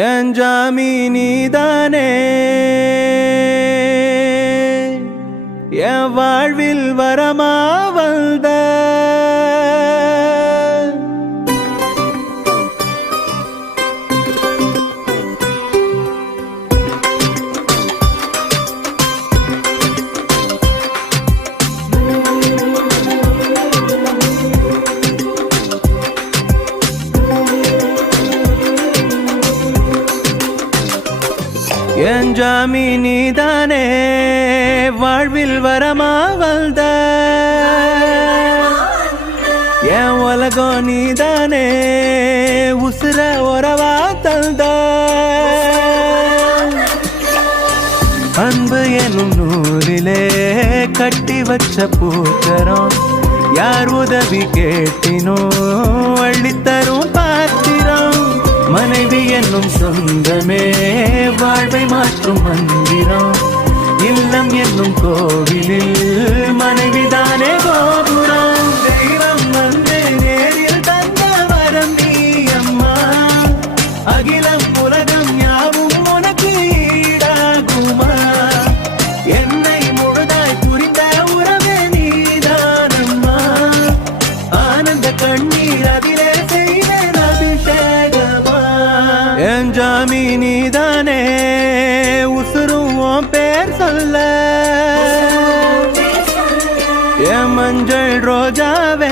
என் ஜாமி நீதானே என் வாழ்வில் வரமா வந்த என் ஜாமி நீதானே வாழ்வில் வரமா வந்த என் உலகம் நீதானே உசுர உறவா தந்த அன்பு எனும் நூலிலே கட்டி வச்ச பூக்கரம் யார் உதவி கேட்டினோ அள்ளித்தரும் பாத்திரம் மனைவி என்னும் சொந்தமே வாழ்வை மாற்றும் மந்திரம் இல்லம் என்னும் கோவிலில் மனைவிதானே கோபுரம் தெய்வம் வந்து நேரில் தந்த வரம் நீ அம்மா அகிலம் உலகம் யாவும் உனக்கு ஈடாகுமா என்னை முழுதாய் புரிந்த உறவே நீதானம்மா ஆனந்த கண்ணீர் அதிலே செய்தேன் அபிஷேகமா என் ஜாமி நீதானே உசுரும் உன் பேர் சொல்ல என் மஞ்சள் ரோஜாவே